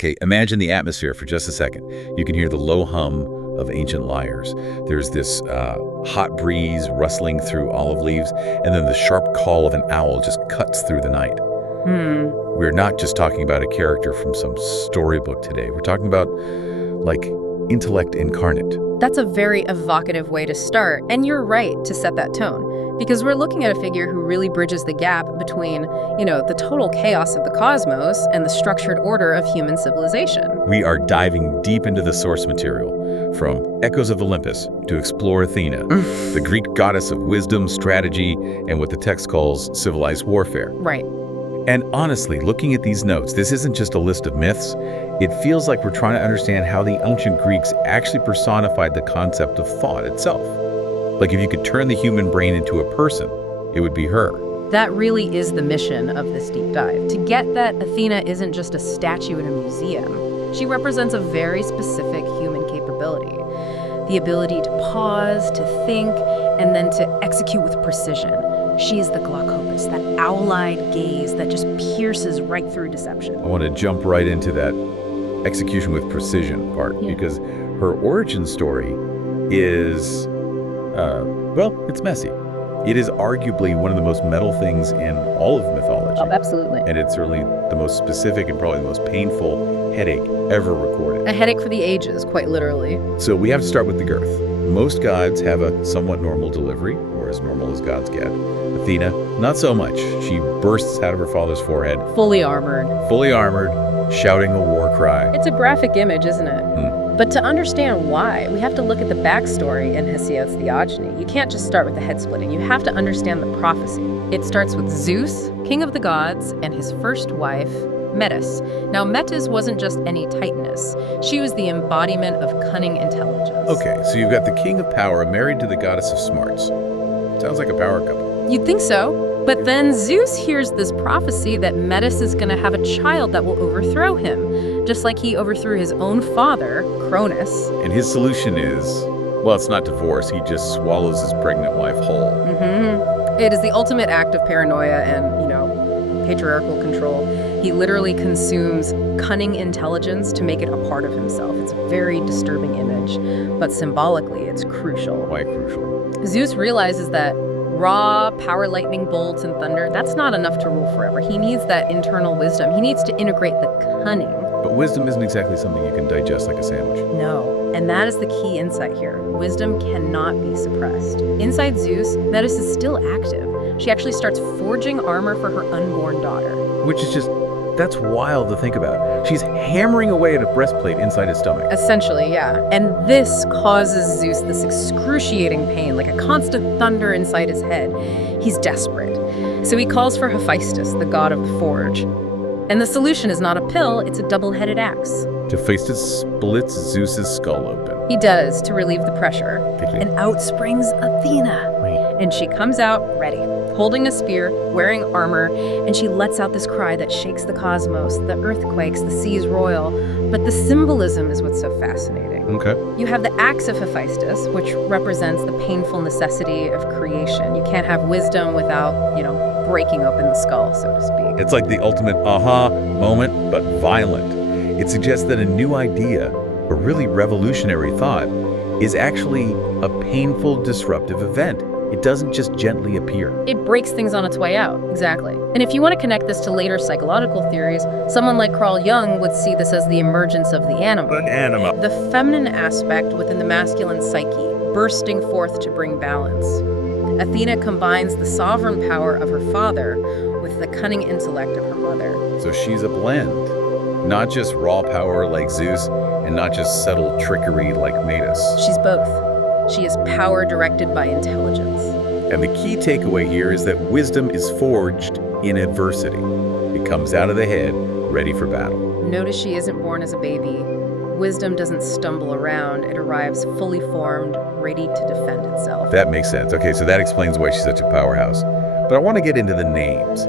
Okay, imagine the atmosphere for just a second. You can hear the low hum of ancient lyres. There's this hot breeze rustling through olive leaves, and then the sharp call of an owl just cuts through the night. We're not just talking about a character from some storybook today. We're talking about, like, intellect incarnate. That's a very evocative way to start, and you're right to set that tone, because we're looking at a figure who really bridges the gap between, the total chaos of the cosmos and the structured order of human civilization. We are diving deep into the source material, from Echoes of Olympus to explore Athena, the Greek goddess of wisdom, strategy, and what the text calls civilized warfare. Right. And honestly, looking at these notes, this isn't just a list of myths. It feels like we're trying to understand how the ancient Greeks actually personified the concept of thought itself. Like, if you could turn the human brain into a person, it would be her. That really is the mission of this deep dive, to get that Athena isn't just a statue in a museum. She represents a very specific human capability. The ability to pause, to think, and then to execute with precision. She is the glaucopus, that owl-eyed gaze that just pierces right through deception. I want to jump right into that execution with precision part, because her origin story is, it's messy. It is arguably one of the most metal things in all of mythology. Oh, absolutely. And it's certainly the most specific and probably the most painful headache ever recorded. A headache for the ages, quite literally. So we have to start with the girth. Most gods have a somewhat normal delivery, or as normal as gods get. Athena, not so much. She bursts out of her father's forehead. Fully armored, shouting a war cry. It's a graphic image, isn't it? But to understand why, we have to look at the backstory in Hesiod's Theogony. You can't just start with the head splitting. You have to understand the prophecy. It starts with Zeus, king of the gods, and his first wife, Metis. Now, Metis wasn't just any titaness. She was the embodiment of cunning intelligence. Okay, so you've got the king of power married to the goddess of smarts. Sounds like a power couple. You'd think so. But then Zeus hears this prophecy that Metis is going to have a child that will overthrow him, just like he overthrew his own father, Cronus. And his solution is, well, it's not divorce. He just swallows his pregnant wife whole. It is the ultimate act of paranoia and, patriarchal control. He literally consumes cunning intelligence to make it a part of himself. It's a very disturbing image, but symbolically it's crucial. Why crucial? Zeus realizes that raw power, lightning bolts, and thunder, that's not enough to rule forever. He needs that internal wisdom. He needs to integrate the cunning. But wisdom isn't exactly something you can digest like a sandwich. No, and that is the key insight here. Wisdom cannot be suppressed. Inside Zeus, Metis is still active. She actually starts forging armor for her unborn daughter. Which is just, that's wild to think about. She's hammering away at a breastplate inside his stomach. Essentially, yeah. And this causes Zeus this excruciating pain, like a constant thunder inside his head. He's desperate. So he calls for Hephaestus, the god of the forge. And the solution is not a pill, it's a double-headed axe. Hephaestus splits Zeus's skull open. He does, to relieve the pressure. Okay. And out springs Athena. And she comes out ready, holding a spear, wearing armor, and she lets out this cry that shakes the cosmos, the earth quakes, the seas roil. But the symbolism is what's so fascinating. Okay. You have the axe of Hephaestus, which represents the painful necessity of creation. You can't have wisdom without, breaking open the skull, so to speak. It's like the ultimate aha moment, but violent. It suggests that a new idea, a really revolutionary thought, is actually a painful, disruptive event. It doesn't just gently appear. It breaks things on its way out, exactly. And if you want to connect this to later psychological theories, someone like Carl Jung would see this as the emergence of the anima. The feminine aspect within the masculine psyche, bursting forth to bring balance. Athena combines the sovereign power of her father with the cunning intellect of her mother. So she's a blend. Not just raw power like Zeus, and not just subtle trickery like Metis. She's both. She is power directed by intelligence. And the key takeaway here is that wisdom is forged in adversity. It comes out of the head, ready for battle. Notice she isn't born as a baby. Wisdom doesn't stumble around. It arrives fully formed, ready to defend itself. That makes sense. Okay, so that explains why she's such a powerhouse. But I want to get into the names.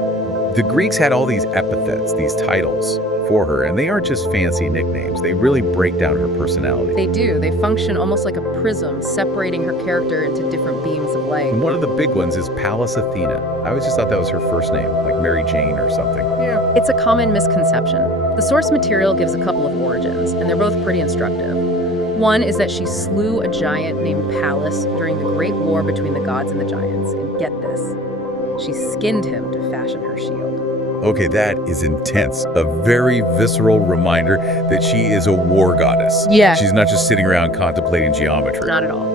The Greeks had all these epithets, these titles for her, and they aren't just fancy nicknames. They really break down her personality. They do. They function almost like a prism, separating her character into different beams of light. And one of the big ones is Pallas Athena. I always just thought that was her first name, like Mary Jane or something. Yeah. It's a common misconception. The The source material gives a couple of origins, and they're both pretty instructive. One is that she slew a giant named Pallas during the Great War between the gods and the giants. And get this, she skinned him to fashion her shield. Okay, that is intense. A very visceral reminder that she is a war goddess. Yeah. She's not just sitting around contemplating geometry. Not at all.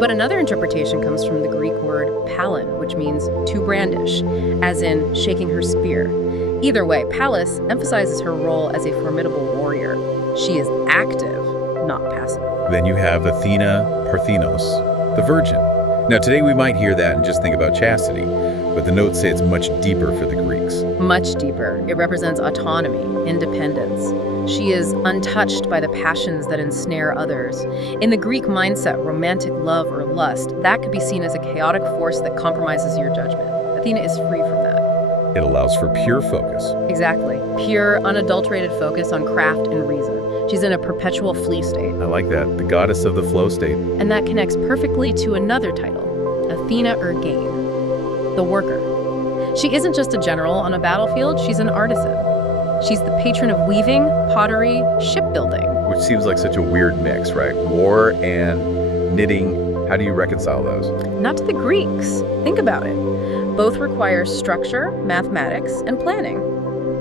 But another interpretation comes from the Greek word palin, which means to brandish, as in shaking her spear. Either way, Pallas emphasizes her role as a formidable warrior. She is active, not passive. Then you have Athena Parthenos, the virgin. Now today we might hear that and just think about chastity, but the notes say it's much deeper for the Greeks. Much deeper. It represents autonomy, independence. She is untouched by the passions that ensnare others. In the Greek mindset, romantic love or lust, that could be seen as a chaotic force that compromises your judgment. Athena is free from that. It allows for pure focus. Exactly. Pure, unadulterated focus on craft and reason. She's in a perpetual flee state. I like that, the goddess of the flow state. And that connects perfectly to another title, Athena Ergain, the worker. She isn't just a general on a battlefield, she's an artisan. She's the patron of weaving, pottery, shipbuilding. Which seems like such a weird mix, right? War and knitting, how do you reconcile those? Not to the Greeks. Think about it. Both require structure, mathematics, and planning.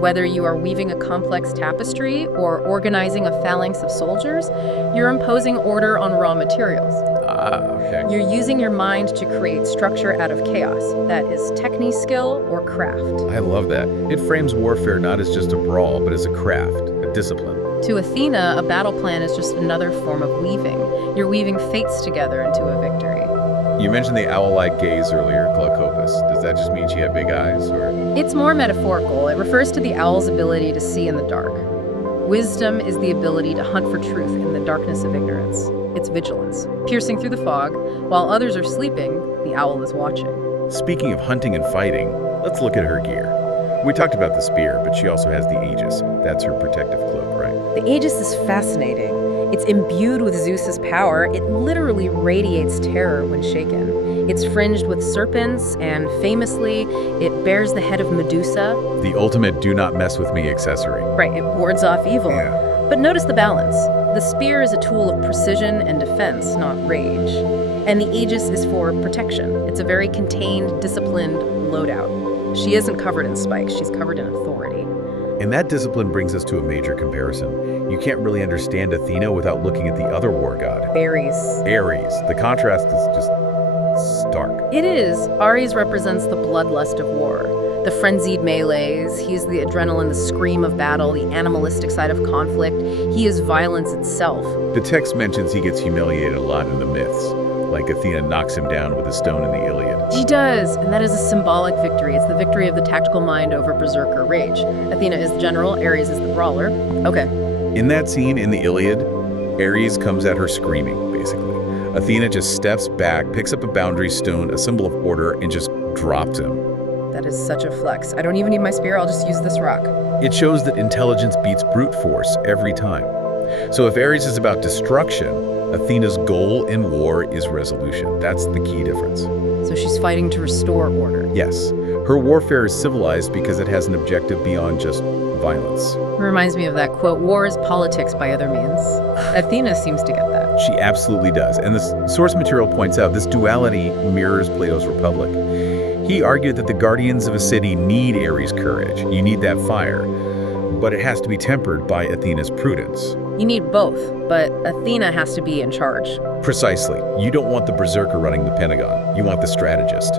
Whether you are weaving a complex tapestry or organizing a phalanx of soldiers, you're imposing order on raw materials. Okay. You're using your mind to create structure out of chaos. That is technique skill or craft. I love that. It frames warfare not as just a brawl, but as a craft, a discipline. To Athena, a battle plan is just another form of weaving. You're weaving fates together into a victory. You mentioned the owl-like gaze earlier, glaucopus. Does that just mean she had big eyes, or? It's more metaphorical. It refers to the owl's ability to see in the dark. Wisdom is the ability to hunt for truth in the darkness of ignorance. It's vigilance, piercing through the fog. While others are sleeping, the owl is watching. Speaking of hunting and fighting, let's look at her gear. We talked about the spear, but she also has the aegis. That's her protective cloak, right? The aegis is fascinating. It's imbued with Zeus's power. It literally radiates terror when shaken. It's fringed with serpents, and famously, it bears the head of Medusa. The ultimate do not mess with me accessory. Right, it wards off evil. Yeah. But notice the balance. The spear is a tool of precision and defense, not rage. And the aegis is for protection. It's a very contained, disciplined loadout. She isn't covered in spikes, she's covered in authority. And that discipline brings us to a major comparison. You can't really understand Athena without looking at the other war god. Ares. Ares. The contrast is just stark. It is. Ares represents the bloodlust of war. The frenzied melees. He's the adrenaline, the scream of battle, the animalistic side of conflict. He is violence itself. The text mentions he gets humiliated a lot in the myths, like Athena knocks him down with a stone in the Iliad. She does, and that is a symbolic victory. It's the victory of the tactical mind over berserker rage. Athena is the general, Ares is the brawler. Okay. In that scene in the Iliad, Ares comes at her screaming, basically. Athena just steps back, picks up a boundary stone, a symbol of order, and just drops him. That is such a flex. I don't even need my spear, I'll just use this rock. It shows that intelligence beats brute force every time. So if Ares is about destruction, Athena's goal in war is resolution. That's the key difference. So she's fighting to restore order. Yes, her warfare is civilized because it has an objective beyond just violence. It reminds me of that quote, war is politics by other means. Athena seems to get that. She absolutely does. And the source material points out this duality mirrors Plato's Republic. He argued that the guardians of a city need Ares' courage. You need that fire. But it has to be tempered by Athena's prudence. You need both, but Athena has to be in charge. Precisely. You don't want the berserker running the Pentagon. You want the strategist.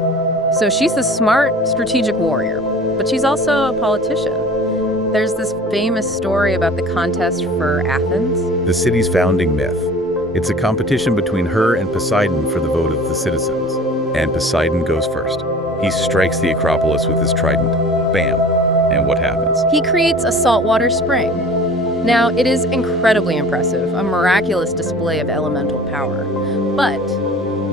So she's a smart, strategic warrior, but she's also a politician. There's this famous story about the contest for Athens. The city's founding myth. It's a competition between her and Poseidon for the vote of the citizens. And Poseidon goes first. He strikes the Acropolis with his trident. Bam. And what happens? He creates a saltwater spring. Now, it is incredibly impressive, a miraculous display of elemental power. But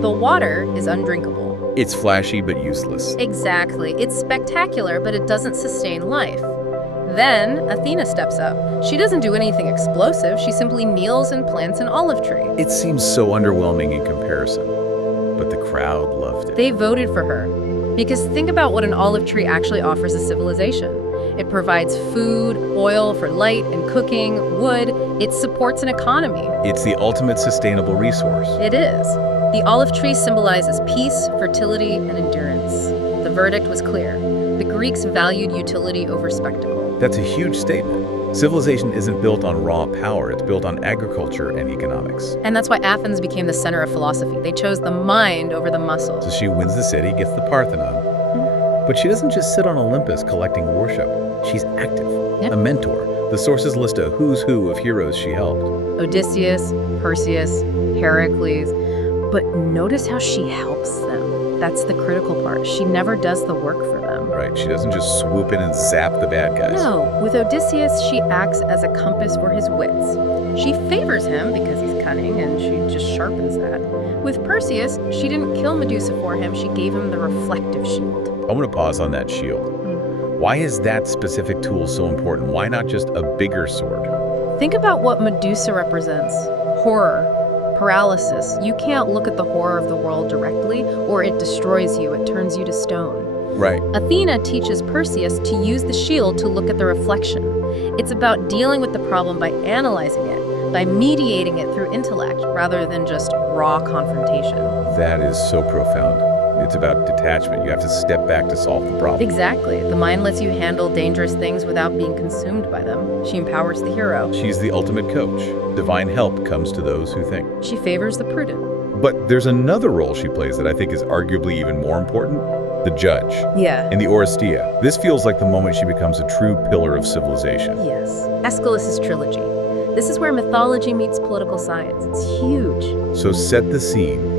the water is undrinkable. It's flashy but useless. Exactly. It's spectacular, but it doesn't sustain life. Then Athena steps up. She doesn't do anything explosive. She simply kneels and plants an olive tree. It seems so underwhelming in comparison, but the crowd loved it. They voted for her. Because think about what an olive tree actually offers a civilization. It provides food, oil for light and cooking, wood. It supports an economy. It's the ultimate sustainable resource. It is. The olive tree symbolizes peace, fertility, and endurance. The verdict was clear. The Greeks valued utility over spectacle. That's a huge statement. Civilization isn't built on raw power, it's built on agriculture and economics. And that's why Athens became the center of philosophy. They chose the mind over the muscle. So she wins the city, gets the Parthenon. But she doesn't just sit on Olympus collecting worship. She's active, a mentor. The sources list a who's who of heroes she helped. Odysseus, Perseus, Heracles. But notice how she helps them. That's the critical part. She never does the work for them. Right, she doesn't just swoop in and zap the bad guys. No, with Odysseus, she acts as a compass for his wits. She favors him because he's cunning, and she just sharpens that. With Perseus, she didn't kill Medusa for him, she gave him the reflective shield. I want to pause on that shield. Why is that specific tool so important? Why not just a bigger sword? Think about what Medusa represents. Horror, paralysis. You can't look at the horror of the world directly, or it destroys you, it turns you to stone. Right. Athena teaches Perseus to use the shield to look at the reflection. It's about dealing with the problem by analyzing it, by mediating it through intellect rather than just raw confrontation. That is so profound. It's about detachment. You have to step back to solve the problem. Exactly. The mind lets you handle dangerous things without being consumed by them. She empowers the hero. She's the ultimate coach. Divine help comes to those who think. She favors the prudent. But there's another role she plays that I think is arguably even more important. The judge. Yeah. In the Oresteia. This feels like the moment she becomes a true pillar of civilization. Yes. Aeschylus's trilogy. This is where mythology meets political science. It's huge. So set the scene.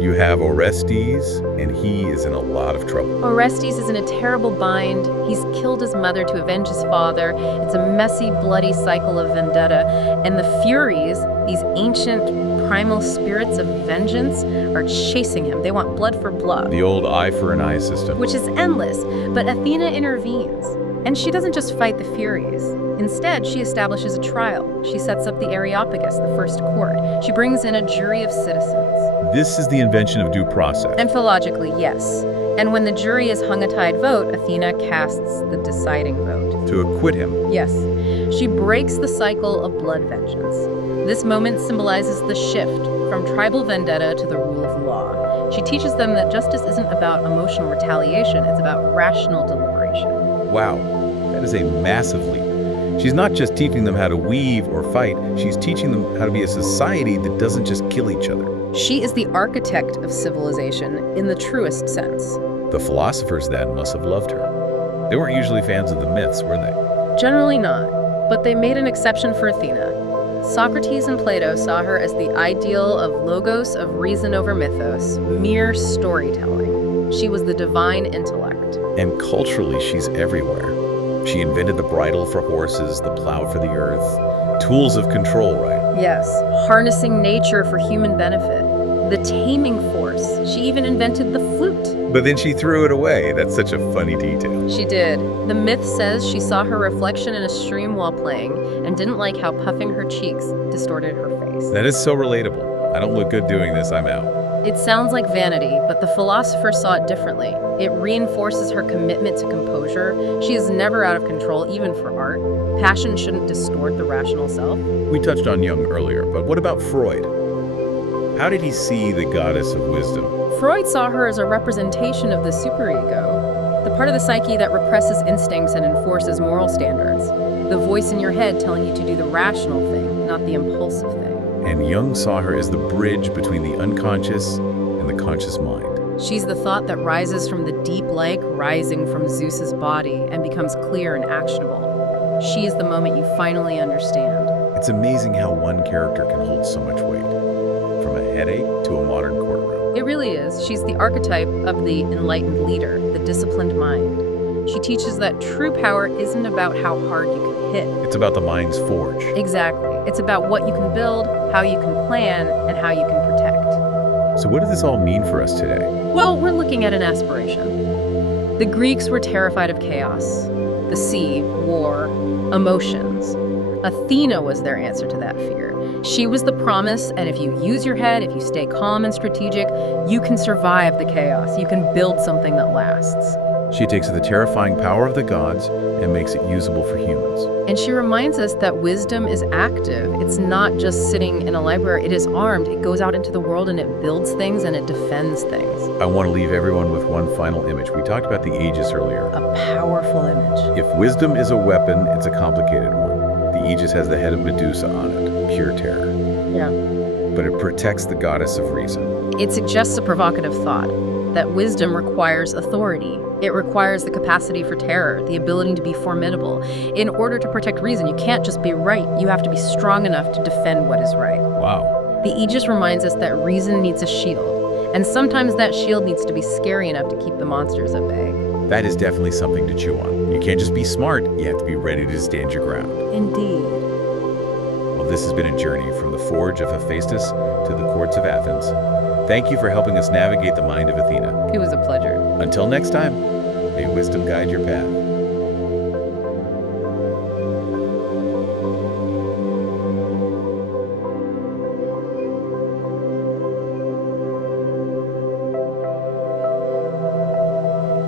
You have Orestes, and he is in a lot of trouble. Orestes is in a terrible bind. He's killed his mother to avenge his father. It's a messy, bloody cycle of vendetta. And the Furies, these ancient, primal spirits of vengeance, are chasing him. They want blood for blood. The old eye for an eye system. Which is endless. But Athena intervenes. And she doesn't just fight the Furies. Instead, she establishes a trial. She sets up the Areopagus, the first court. She brings in a jury of citizens. This is the invention of due process. And philologically, yes. And when the jury has hung a tied vote, Athena casts the deciding vote. To acquit him. Yes. She breaks the cycle of blood vengeance. This moment symbolizes the shift from tribal vendetta to the rule of law. She teaches them that justice isn't about emotional retaliation, it's about rational deliberation. Wow, that is a massive leap. She's not just teaching them how to weave or fight, she's teaching them how to be a society that doesn't just kill each other. She is the architect of civilization in the truest sense. The philosophers then must have loved her. They weren't usually fans of the myths, were they? Generally not, but they made an exception for Athena. Socrates and Plato saw her as the ideal of logos, of reason over mythos, mere storytelling. She was the divine intellect. And culturally, she's everywhere. She invented the bridle for horses, the plow for the earth, tools of control, right? Yes, harnessing nature for human benefit. The taming force. She even invented the flute. But then she threw it away. That's such a funny detail. She did. The myth says she saw her reflection in a stream while playing and didn't like how puffing her cheeks distorted her face. That is so relatable. I don't look good doing this, I'm out. It sounds like vanity, but the philosopher saw it differently. It reinforces her commitment to composure. She is never out of control, even for art. Passion shouldn't distort the rational self. We touched on Jung earlier, but what about Freud? How did he see the goddess of wisdom? Freud saw her as a representation of the superego, the part of the psyche that represses instincts and enforces moral standards. The voice in your head telling you to do the rational thing, not the impulsive thing. And Jung saw her as the bridge between the unconscious and the conscious mind. She's the thought that rises from the deep like rising from Zeus's body and becomes clear and actionable. She is the moment you finally understand. It's amazing how one character can hold so much weight, from a headache to a modern courtroom. It really is. She's the archetype of the enlightened leader, the disciplined mind. She teaches that true power isn't about how hard you can hit. It's about the mind's forge. Exactly. It's about what you can build, how you can plan, and how you can protect. So what does this all mean for us today? Well, we're looking at an aspiration. The Greeks were terrified of chaos, the sea, war, emotions. Athena was their answer to that fear. She was the promise, and if you use your head, if you stay calm and strategic, you can survive the chaos. You can build something that lasts. She takes the terrifying power of the gods and makes it usable for humans. And she reminds us that wisdom is active. It's not just sitting in a library. It is armed. It goes out into the world and it builds things and it defends things. I want to leave everyone with one final image. We talked about the Aegis earlier. A powerful image. If wisdom is a weapon, it's a complicated one. The Aegis has the head of Medusa on it, pure terror. Yeah. But it protects the goddess of reason. It suggests a provocative thought, that wisdom requires authority. It requires the capacity for terror, the ability to be formidable. In order to protect reason, you can't just be right. You have to be strong enough to defend what is right. Wow. The Aegis reminds us that reason needs a shield, and sometimes that shield needs to be scary enough to keep the monsters at bay. That is definitely something to chew on. You can't just be smart, you have to be ready to stand your ground. Indeed. Well, this has been a journey from the forge of Hephaestus to the courts of Athens. Thank you for helping us navigate the mind of Athena. It was a pleasure. Until next time, may wisdom guide your path.